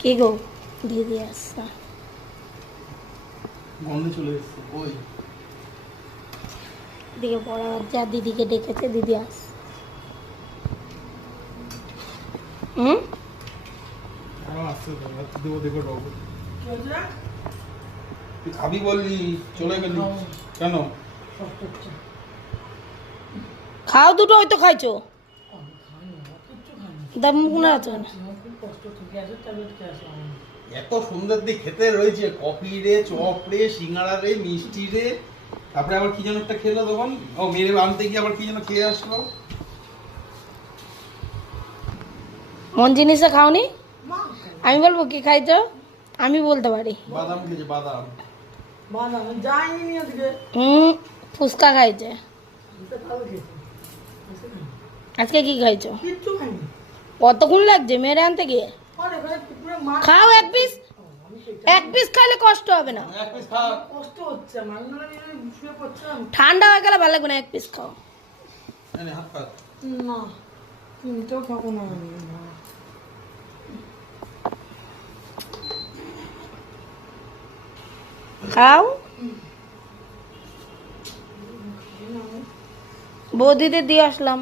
কে গো দিদি আসছে মনে চলে এসেছে ওই দিকে বড় যা দিদিকে ডেকেছে দিদি আস আসছে দেবো দেখো বাবু তুই খাবি বললি চলে গেলি কেন? খাও দুটো ওই তো খাইছো দাম গুণা আছে না এত সুন্দর দিয়ে খেতে রয়েছে কফি রে চপ রে সিঙ্গাড়া রে মিষ্টি রে তারপরে আবার কি যেন একটা খেলো তখন ও মেরে আনতে গিয়ে আবার কি যেন খেয়ে আসলো মন জিনিসটা খাওনি আমি বলবো কি খাইছো আমি বলতে পারি বাদাম খেয়েছে বাদাম ফুচকা খাইছে আজকে কি খাইছো কতক্ষণ লাগছে মেরে আনতে গিয়ে খাও এক পিস খাইলে কষ্ট হবে না ঠান্ডা হয়ে গেলে ভালো লাগবে না এক পিস খাও খাও বৌদিদের দিয়ে আসলাম